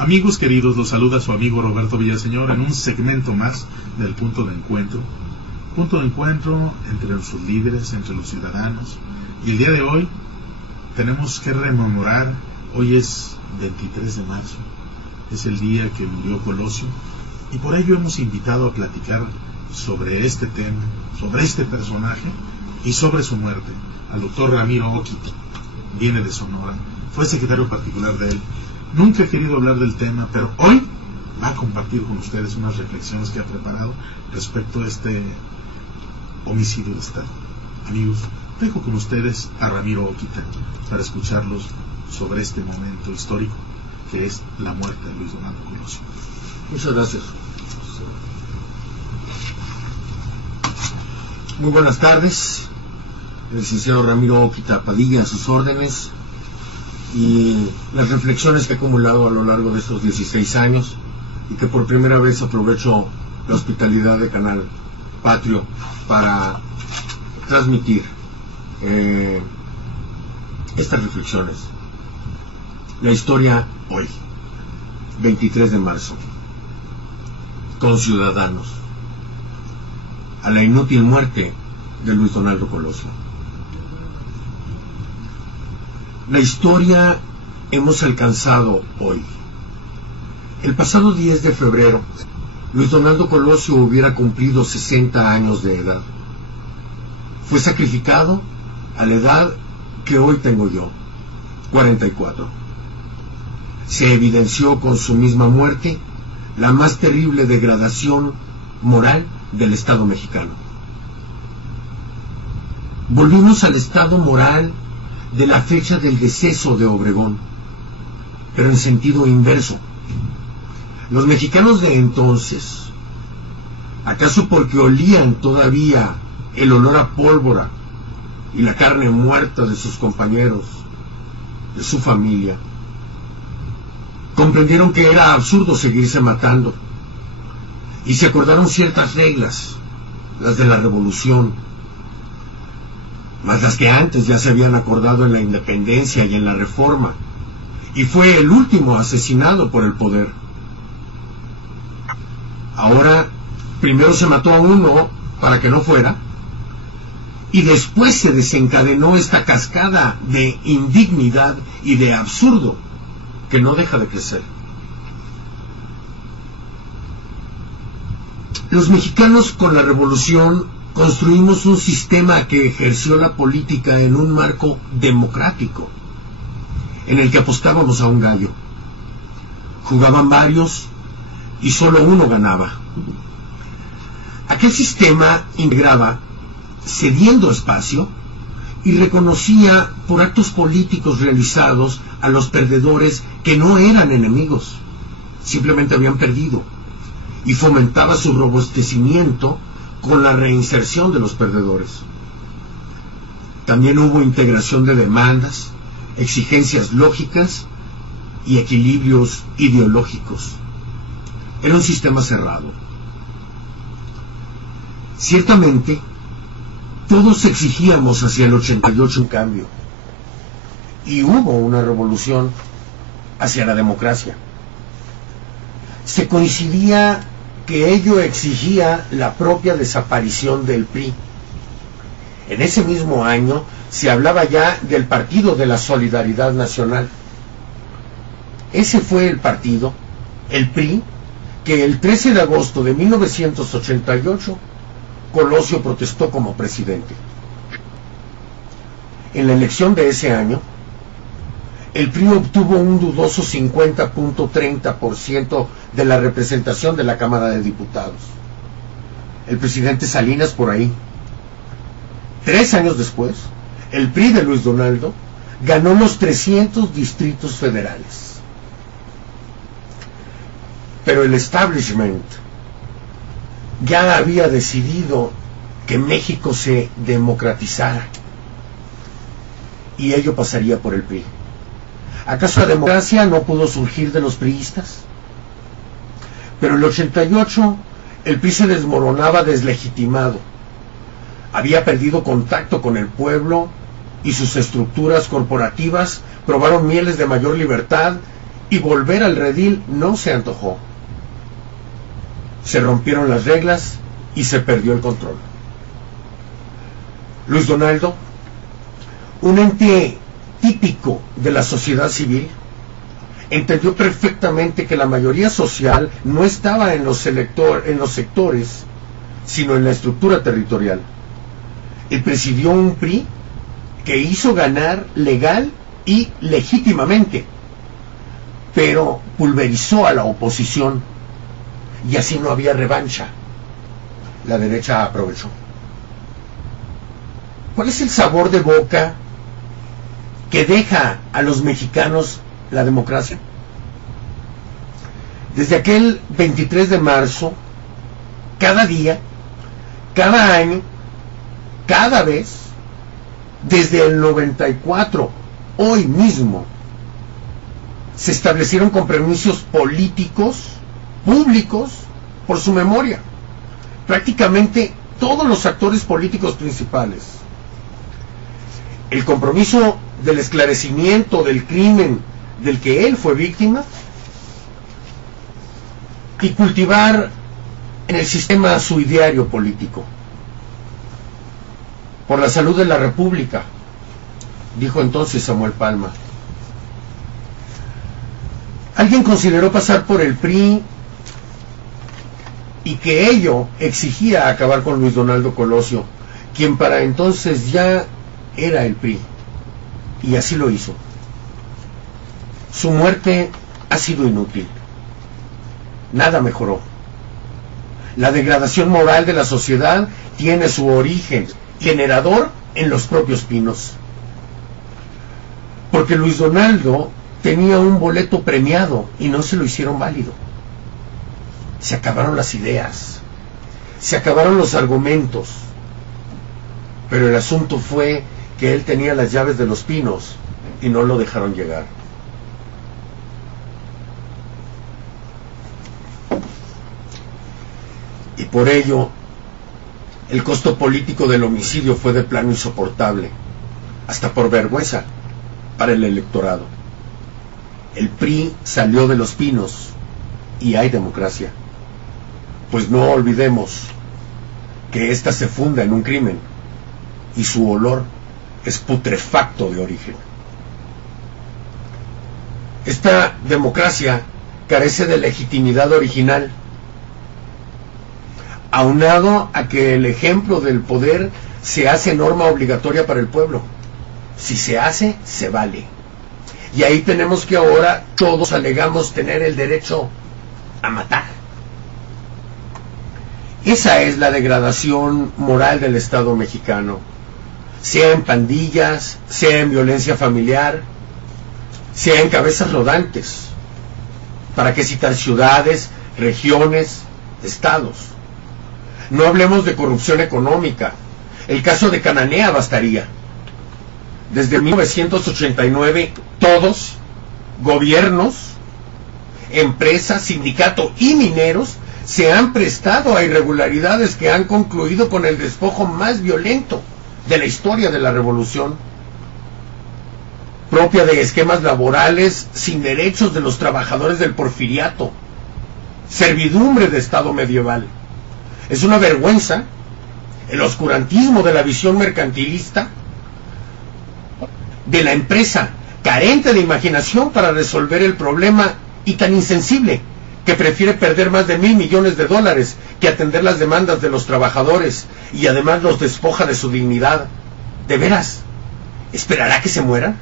Amigos queridos, los saluda su amigo Roberto Villaseñor en un segmento más del Punto de Encuentro. Punto de encuentro entre sus líderes, entre los ciudadanos. Y el día de hoy tenemos que rememorar, hoy es 23 de marzo, es el día que murió Colosio, y por ello hemos invitado a platicar sobre este tema, sobre este personaje y sobre su muerte, al doctor Ramiro Oquita. Viene de Sonora, fue secretario particular de él. Nunca he querido hablar del tema, pero hoy va a compartir con ustedes unas reflexiones que ha preparado respecto a este homicidio de Estado. Amigos, dejo con ustedes a Ramiro Oquita para escucharlos sobre este momento histórico que es la muerte de Luis Donaldo Colosio. Muchas gracias. Muy buenas tardes. El licenciado Ramiro Oquita Padilla a sus órdenes, y las reflexiones que he acumulado a lo largo de estos 16 años y que por primera vez aprovecho la hospitalidad de Canal Patrio para transmitir estas reflexiones. La historia hoy, 23 de marzo, con ciudadanos, a la inútil muerte de Luis Donaldo Colosio. La historia hemos alcanzado hoy. El pasado 10 de febrero, Luis Donaldo Colosio hubiera cumplido 60 años de edad. Fue sacrificado a la edad que hoy tengo yo, 44. Se evidenció con su misma muerte la más terrible degradación moral del Estado mexicano. Volvimos al estado moral de la fecha del deceso de Obregón, pero en sentido inverso. Los mexicanos de entonces, acaso porque olían todavía el olor a pólvora y la carne muerta de sus compañeros, de su familia, comprendieron que era absurdo seguirse matando y se acordaron ciertas reglas, las de la revolución, más las que antes ya se habían acordado en la independencia y en la reforma, y fue el último asesinado por el poder. Ahora, primero se mató a uno para que no fuera, y después se desencadenó esta cascada de indignidad y de absurdo que no deja de crecer. Los mexicanos con la revolución construimos un sistema que ejerció la política en un marco democrático, en el que apostábamos a un gallo. Jugaban varios y solo uno ganaba. Aquel sistema integraba, cediendo espacio, y reconocía por actos políticos realizados a los perdedores que no eran enemigos, simplemente habían perdido, y fomentaba su robustecimiento con la reinserción de los perdedores. También hubo integración de demandas, exigencias lógicas y equilibrios ideológicos. Era un sistema cerrado. Ciertamente, todos exigíamos hacia el 88 un cambio, y hubo una revolución hacia la democracia. Se coincidía que ello exigía la propia desaparición del PRI. En ese mismo año se hablaba ya del Partido de la Solidaridad Nacional. Ese fue el partido, el PRI, que el 13 de agosto de 1988 Colosio protestó como presidente. En la elección de ese año, el PRI obtuvo un dudoso 50.30% de la representación de la Cámara de Diputados. El presidente Salinas por ahí. 3 años después, el PRI de Luis Donaldo ganó los 300 distritos federales. Pero el establishment ya había decidido que México se democratizara, y ello pasaría por el PRI. ¿Acaso la democracia no pudo surgir de los priistas? Pero en el 88 el PRI se desmoronaba deslegitimado. Había perdido contacto con el pueblo y sus estructuras corporativas probaron mieles de mayor libertad y volver al redil no se antojó. Se rompieron las reglas y se perdió el control. Luis Donaldo, un ente típico de la sociedad civil, entendió perfectamente que la mayoría social no estaba en los sectores, sino en la estructura territorial. Y presidió un PRI que hizo ganar legal y legítimamente, pero pulverizó a la oposición y así no había revancha. La derecha aprovechó. ¿Cuál es el sabor de boca que deja a los mexicanos la democracia? Desde aquel 23 de marzo, cada día, cada año, cada vez, desde el 94, hoy mismo, se establecieron compromisos políticos, públicos, por su memoria. Prácticamente todos los actores políticos principales. El compromiso del esclarecimiento del crimen del que él fue víctima y cultivar en el sistema su ideario político. Por la salud de la República, dijo entonces Samuel Palma. Alguien consideró pasar por el PRI y que ello exigía acabar con Luis Donaldo Colosio, quien para entonces ya era el PRI, y así lo hizo. Su muerte ha sido inútil. Nada mejoró. La degradación moral de la sociedad tiene su origen generador en los propios pinos. Porque Luis Donaldo tenía un boleto premiado y no se lo hicieron válido. Se acabaron las ideas, se acabaron los argumentos, pero el asunto fue que él tenía las llaves de los pinos y no lo dejaron llegar. Y por ello, el costo político del homicidio fue de plano insoportable, hasta por vergüenza para el electorado. El PRI salió de los pinos y hay democracia. Pues no olvidemos que ésta se funda en un crimen y su olor es putrefacto de origen. Esta democracia carece de legitimidad original, aunado a que el ejemplo del poder se hace norma obligatoria para el pueblo. Si se hace, se vale. Y ahí tenemos que ahora todos alegamos tener el derecho a matar. Esa es la degradación moral del Estado mexicano, sea en pandillas, sea en violencia familiar, sea en cabezas rodantes. ¿Para qué citar ciudades, regiones, estados? No hablemos de corrupción económica. El caso de Cananea bastaría. Desde 1989, todos, gobiernos, empresas, sindicato y mineros, se han prestado a irregularidades que han concluido con el despojo más violento de la historia de la revolución, propia de esquemas laborales sin derechos de los trabajadores del porfiriato, servidumbre de Estado medieval. Es una vergüenza el oscurantismo de la visión mercantilista de la empresa, carente de imaginación para resolver el problema y tan insensible que prefiere perder más de $1,000 millones que atender las demandas de los trabajadores y además los despoja de su dignidad. ¿De veras? ¿Esperará que se mueran?